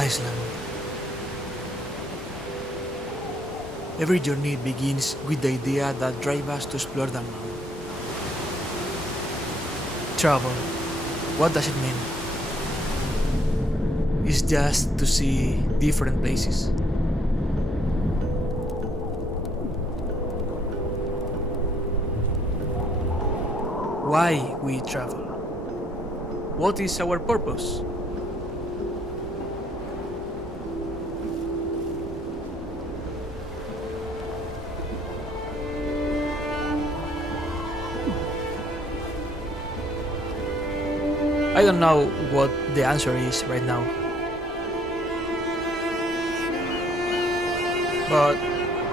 Iceland. Every journey begins with the idea that drives us to explore the unknown. Travel. What does it mean? It's just to see different places. Why we travel? What is our purpose? I don't know what the answer is right now. But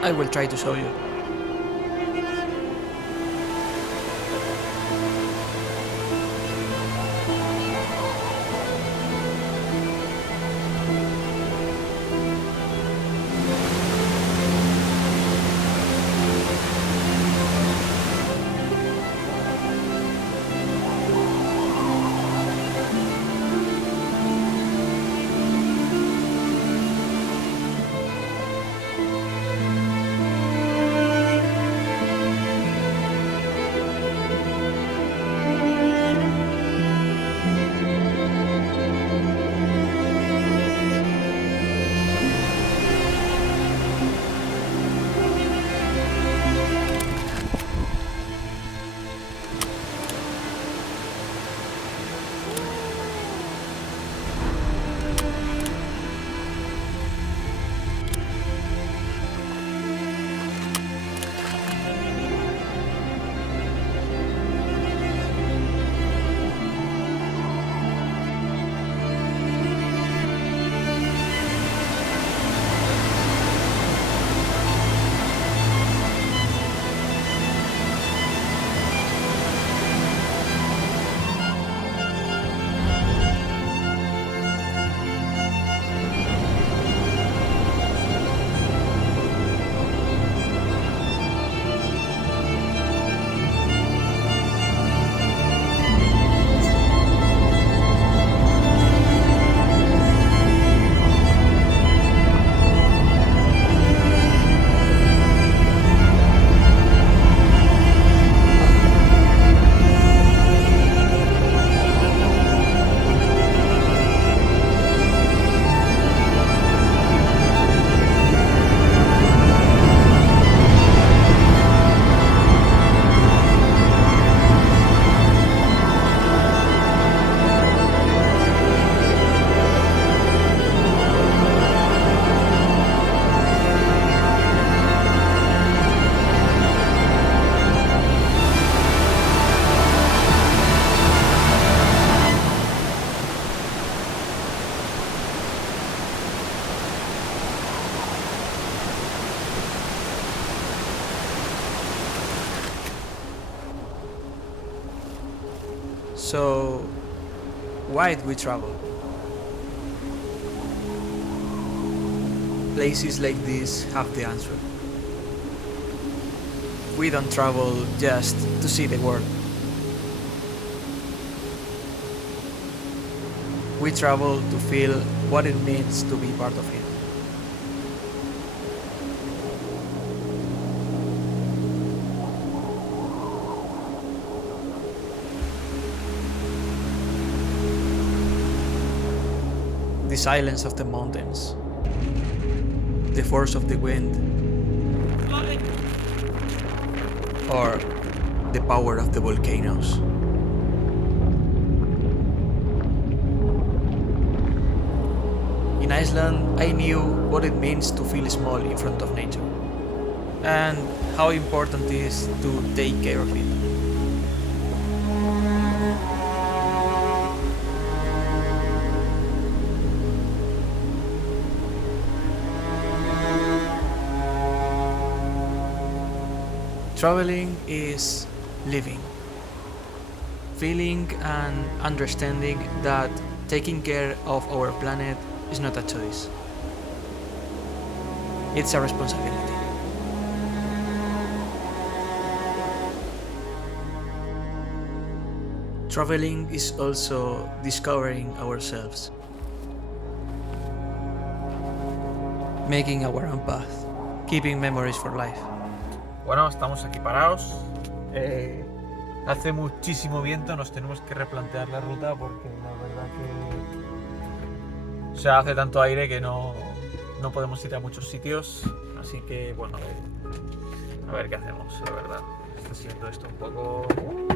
I will try to show you. So, why do we travel? Places like this have the answer. We don't travel just to see the world. We travel to feel what it means to be part of it. The silence of the mountains, the force of the wind, or the power of the volcanoes. In Iceland, I knew what it means to feel small in front of nature, and how important it is to take care of it. Traveling is living, feeling and understanding that taking care of our planet is not a choice. It's a responsibility. Traveling is also discovering ourselves. making our own path, keeping memories for life. Bueno, estamos aquí parados. Hace muchísimo viento, nos tenemos que replantear la ruta porque la verdad que hace tanto aire que no podemos ir a muchos sitios. Así que, bueno, a ver qué hacemos, la verdad. Está siendo esto un poco...